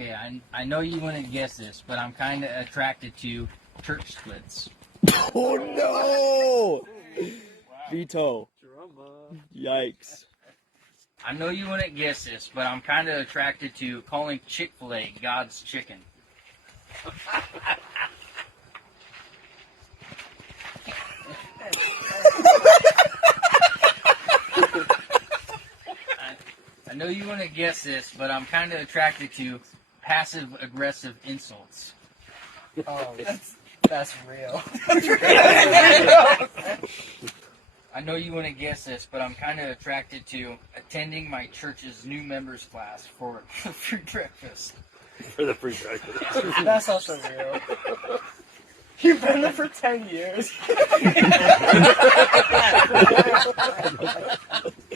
Okay, I know you wouldn't guess this, but I'm kind of attracted to church splits. Oh no! Veto. Yikes. I know you wouldn't guess this, but I'm kind of attracted to calling Chick-fil-A God's chicken. I know you wouldn't guess this, but I'm kind of attracted to passive-aggressive insults. Oh, that's real. I know you wouldn't guess this, but I'm kind of attracted to attending my church's new members class for free breakfast. For the free breakfast. That's also real. You've been there for 10 years.